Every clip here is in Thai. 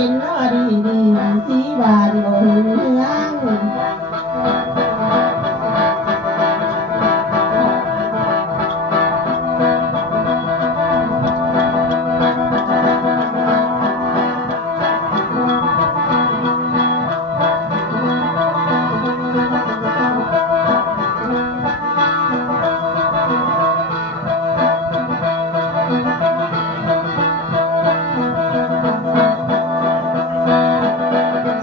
ยนอดีดีสีบานบ่หูยัง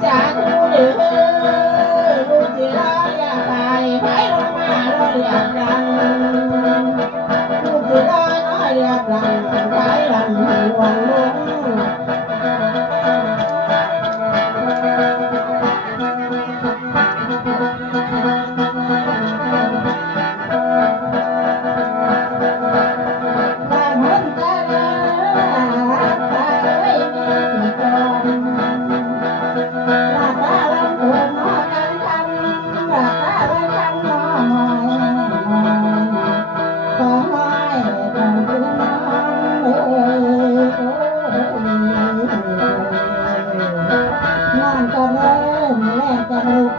สาธุเด้อลูกสิลาอยากตายไผลงมาเราเรียบรังลูกสิลาน้อยเรียบรังไผลำให้หวังลงบ้านหนตาลาตาเอ้ยแม่ที่ก่อน ลาตาลังโอนนอกันคำลาตาลังคำนอมอยก็ห้อยต้องคือน้องนอนก็เริ่มแรกจะลุก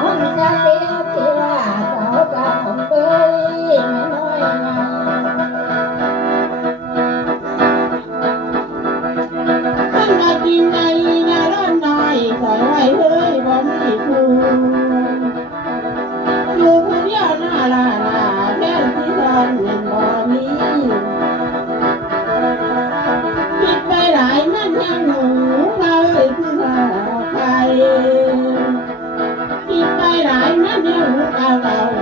คนจะเสียทีละเจ้าจะผมเบยไม่น้อยไงท่านมากินในนาร้อนน้อยคอยไว้เฮ้ยบ่มีครูอยู่ผู้เดียวหน้าลาลาแค่ที่ตอนเงินบ่มีคิดไปหลายมันยังหนูมาเอ้ยคือว่าใครคิดไปหลายมันยังหนูเก่า